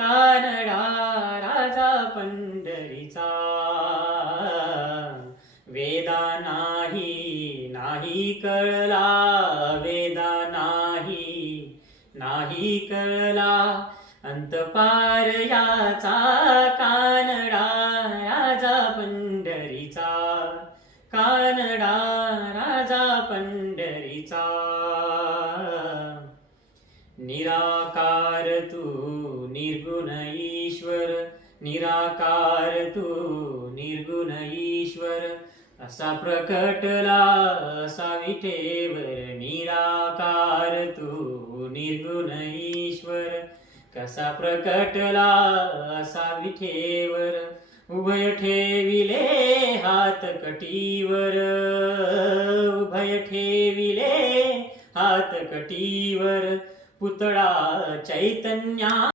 कानडा राजा पंढरीचा. वेदा नाही नाही कळला. वेदा नाही नाही कळला. अंतपार याचा कानडा राजा पंढरीचा. कानडा राजा पंढरीचा. निराकार तू निर्गुण ईश्वर निराकार तू निर्गुण ईश्वर. असा प्रकटला असा विठेवर निराकार तू निर्गुण ईश्वर. कसा प्रकटला असा विठेवर उभय ठेविले हात कटीवर. उभय ठेविले हात कटीवर पुतळा चैतन्या